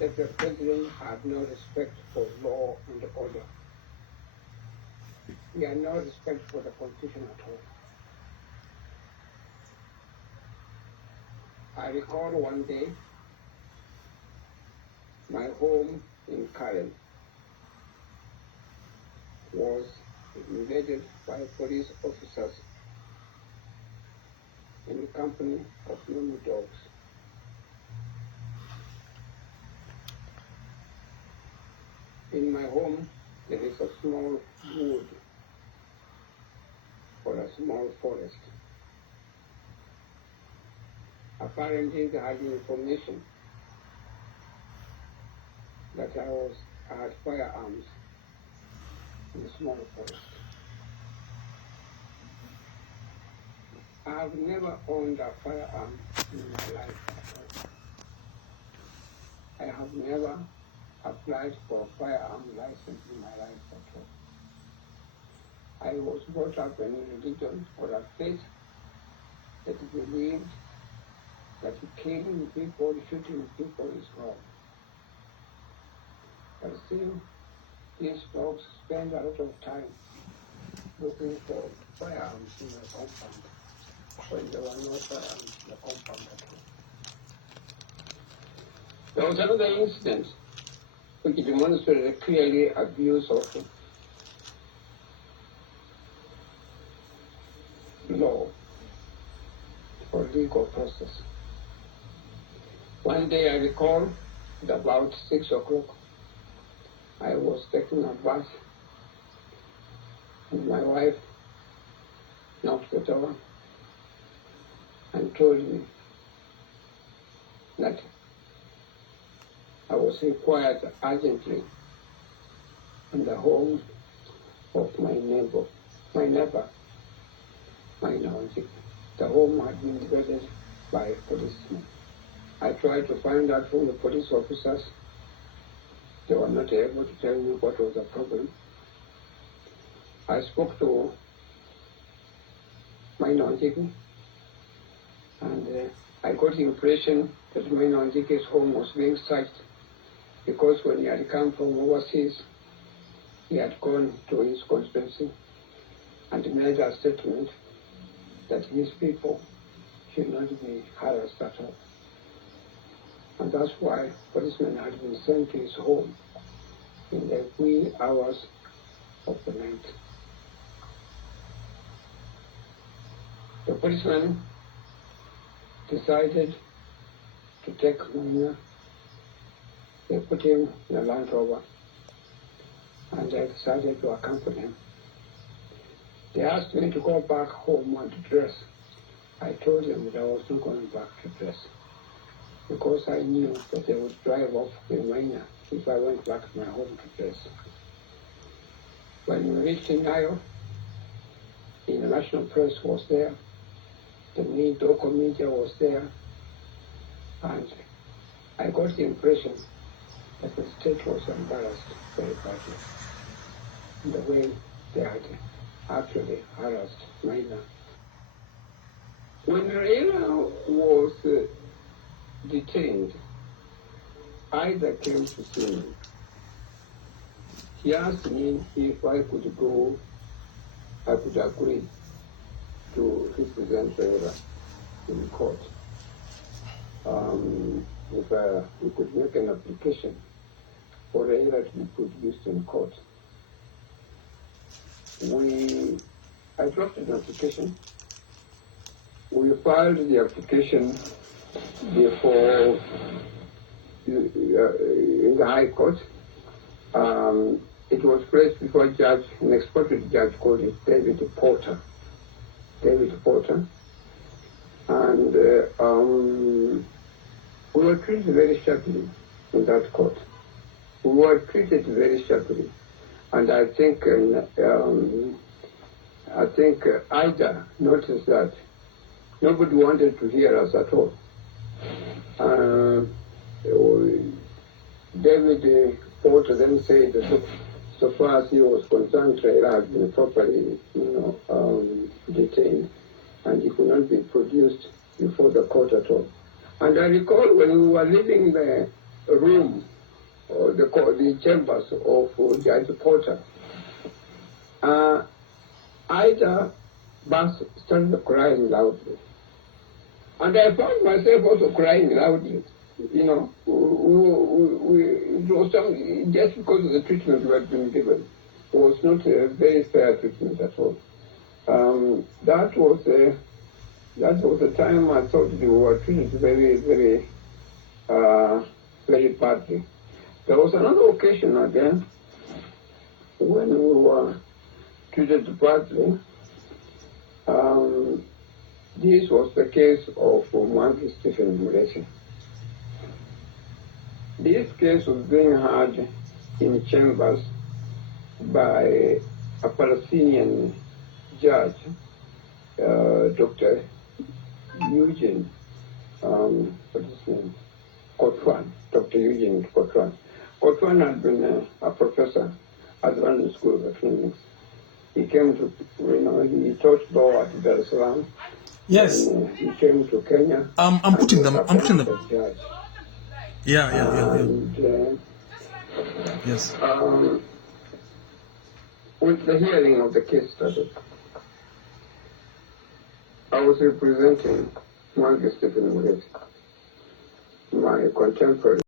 that the president had no respect for law and order. He had no respect for the constitution at all. I recall one day, my home in Karen was invaded by police officers in the company of many dogs. In my home, there is a small wood or a small forest. Apparently, they had information that I had firearms in the small forest. I have never owned a firearm in my life at all. I have never applied for a firearm license in my life at all. I was brought up in a religion or a faith that believed that killing people, shooting people is wrong. But still, these folks spend a lot of time looking for firearms in the compound when there were no firearms in the compound at all. There was another incident which demonstrated clearly abuse of law or legal process. One day I recall at about 6 o'clock, I was taking a bath and my wife knocked the door and told me that I was required urgently in the home of my neighbor, the home had been invaded by policemen. I tried to find out from the police officers. They were not able to tell me what was the problem. I spoke to my Nonjiki, and I got the impression that my Nonjiki's home was being searched because when he had come from overseas, he had gone to his constituency and made a statement that his people should not be harassed at all. And that's why policemen had been sent to his home in the wee hours of the night. The policeman decided to take Khaminwa. They put him in a Land Rover, and I decided to accompany him. They asked me to go back home and to dress. I told them that I was not going back to dress because I knew that they would drive off the miner if I went back to my home to dress. When we reached in Nile, the international press was there, the local media was there, and I got the impression that the state was embarrassed very badly in the way they had actually harassed Maina. When Raila was detained, Ida came to see me. He asked me if I could go, I could agree to represent Raila in court. If we could make an application for Raila to be produced in court. I drafted an application. We filed the application before in the High Court. It was placed before a judge, an expatriate judge called David Porter. And we were treated very sharply in that court. We were treated very sharply. And I think Ida noticed that nobody wanted to hear us at all. David Porter then said that so far as he was concerned, Raila had been properly, detained, and he could not be produced before the court at all. And I recall when we were leaving the room, or the chambers of Judge Porter, Ida Bass started crying loudly. And I found myself also crying loudly. You know, it was just because of the treatment we had been given. It was not a very fair treatment at all. That was the time I thought we were treated very, very, very badly. There was another occasion again when we were treated badly. This was the case of Mwangi Stephen Mulesi. This case was being heard in chambers by a Palestinian judge, Dr. Eugene, what's his name? Kotwan, Dr. Eugene Kotwan. Kotwan had been a professor at the London School of Economics. He came to, he taught law at Dar es Salaam. Yes. He came to Kenya. I'm putting them. Judge. Yeah. Yes. With the hearing of the case started, I was representing Mwangi Stephen Mulesi, my contemporary.